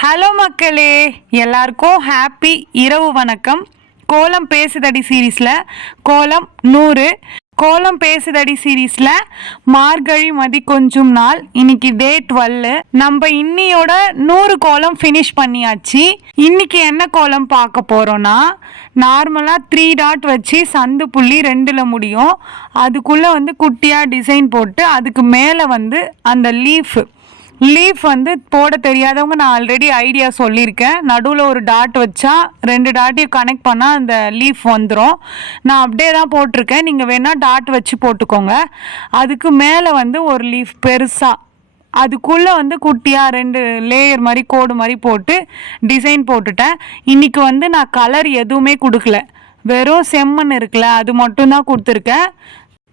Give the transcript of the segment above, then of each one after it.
Hello மக்களே, எல்லாருக்கும் happy இரவு வணக்கம். கோலம் பேசுதடி சீரீஸில் கோலம் 100 கோலம் பேசுதடி சீரீஸில் மார்கழி மதி கொஞ்சம் நாள், இன்னைக்கு டே 12. நம்ம இன்னியோட 100 கோலம் ஃபினிஷ் பண்ணியாச்சு. இன்னைக்கு என்ன கோலம் பார்க்க போகிறோன்னா, நார்மலாக 3 டாட் வச்சு சந்து புள்ளி 2ல் முடியும். அதுக்குள்ளே குட்டியாக டிசைன் போட்டு அதுக்கு மேலே அந்த லீஃப் போட தெரியாதவங்க நான் ஆல்ரெடி ஐடியா சொல்லியிருக்கேன். நடுவில் ஒரு டாட் வச்சா 2 டாட்டையும் கனெக்ட் பண்ணால் அந்த லீஃப் வந்துடும். நான் அப்படியே தான் போட்டிருக்கேன். நீங்கள் வேணால் டாட் வச்சு போட்டுக்கோங்க. அதுக்கு மேலே ஒரு லீஃப் பெருசாக, அதுக்குள்ளே குட்டியாக 2 லேயர் மாதிரி கோடு மாதிரி போட்டு டிசைன் போட்டுட்டேன். இன்றைக்கி நான் கலர் எதுவுமே கொடுக்கல, வெறும் செம்மண் இருக்குல்ல அது மட்டும்தான் கொடுத்துருக்கேன்.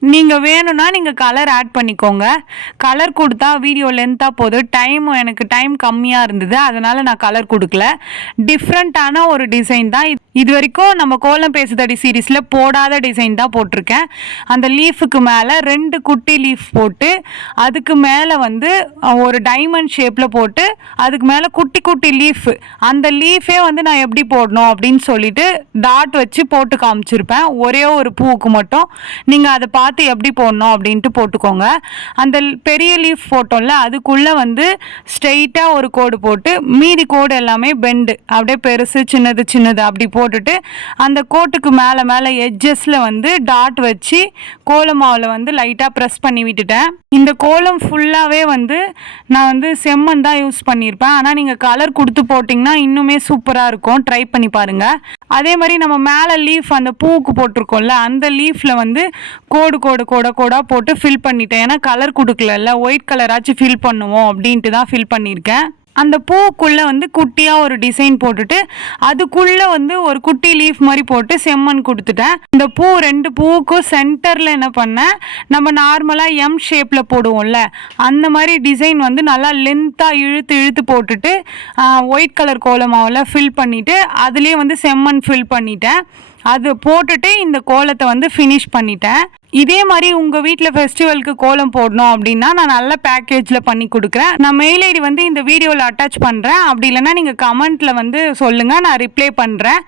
நீங்கள் வேணும்னா நீங்கள் கலர் ஆட் பண்ணிக்கோங்க. கலர் கொடுத்தா வீடியோ லென்த்தாக போகுது, எனக்கு டைம் கம்மியாக இருந்தது, அதனால் நான் கலர் கொடுக்கல. டிஃப்ரெண்ட்டான ஒரு டிசைன் தான் இது வரைக்கும் நம்ம கோலம் பேசுதடி சீரீஸில் போடாத டிசைன் தான் போட்டிருக்கேன். அந்த லீஃபுக்கு மேலே 2 குட்டி லீஃப் போட்டு அதுக்கு மேலே ஒரு டைமண்ட் ஷேப்பில் போட்டு அதுக்கு மேலே குட்டி குட்டி லீஃப், அந்த லீஃபே நான் எப்படி போடணும் அப்படின்னு சொல்லிட்டு டாட் வச்சு போட்டு காமிச்சிருப்பேன். ஒரே ஒரு பூவுக்கு மட்டும் நீங்கள் அதை பார்த்து எப்படி போடணும் அப்படின்ட்டு போட்டுக்கோங்க. அந்த பெரிய லீஃப் போட்டோம்ல அதுக்குள்ளே ஸ்ட்ரெயிட்டாக ஒரு கோடு போட்டு மீதி கோடு எல்லாமே பெண்டு, அப்படியே பெருசு சின்னது அப்படி போட்டுட்டு அந்த கோட்டுக்கு மேலே எட்ஜஸில் டாட் வச்சு கோலமாவில் லைட்டாக ப்ரெஸ் பண்ணி விட்டுட்டேன். இந்த கோலம் ஃபுல்லாகவே நான் செம்மண் தான் யூஸ் பண்ணியிருப்பேன். ஆனால் நீங்கள் கலர் கொடுத்து போட்டிங்கன்னா இன்னுமே சூப்பராக இருக்கும், ட்ரை பண்ணி பாருங்கள். அதே மாதிரி நம்ம மேலே லீஃப் அந்த பூவுக்கு போட்டிருக்கோம்ல அந்த லீஃபில் கோடாக போட்டு ஃபில் பண்ணிட்டேன். ஏன்னா கலர் கொடுக்கல, ஒயிட் கலராச்சும் ஃபில் பண்ணுவோம் அப்படின்ட்டு தான் ஃபில் பண்ணியிருக்கேன். அந்த பூவுக்குள்ளே குட்டியாக ஒரு டிசைன் போட்டுட்டு அதுக்குள்ளே ஒரு குட்டி லீஃப் மாதிரி போட்டு செம்மண் கொடுத்துட்டேன். இந்த 2 பூவுக்கும் சென்டரில் என்ன பண்ணேன், நம்ம நார்மலாக எம் ஷேப்பில் போடுவோம்ல அந்த மாதிரி டிசைன் நல்லா லென்த்தாக இழுத்து போட்டுட்டு ஒயிட் கலர் கோலமாவில் ஃபில் பண்ணிவிட்டு அதுலேயே செம்மண் ஃபில் பண்ணிட்டேன். அது போட்டுட்டு இந்த கோலத்தை ஃபினிஷ் பண்ணிட்டேன். இதே மாதிரி உங்கள் வீட்டில் ஃபெஸ்டிவலுக்கு கோலம் போடணும் அப்படின்னா நான் நல்ல பேக்கேஜில் பண்ணி கொடுக்குறேன். நான் மெயில் ஐடி இந்த வீடியோவில் அட்டாச் பண்ணுறேன். அப்படி இல்லைன்னா நீங்கள் கமெண்ட்டில் சொல்லுங்கள், நான் ரிப்ளை பண்ணுறேன்.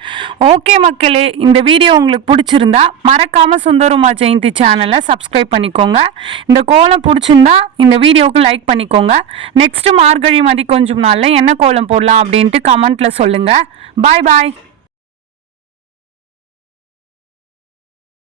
ஓகே மக்களே, இந்த வீடியோ உங்களுக்கு பிடிச்சிருந்தா மறக்காமல் சுந்தருமா ஜெயந்தி சேனலை சப்ஸ்கிரைப் பண்ணிக்கோங்க. இந்த கோலம் பிடிச்சிருந்தா இந்த வீடியோவுக்கு லைக் பண்ணிக்கோங்க. நெக்ஸ்ட்டு மார்கழி மதி கொஞ்சம் நாளில் என்ன கோலம் போடலாம் அப்படின்ட்டு கமெண்ட்டில் சொல்லுங்கள். பாய் பாய்.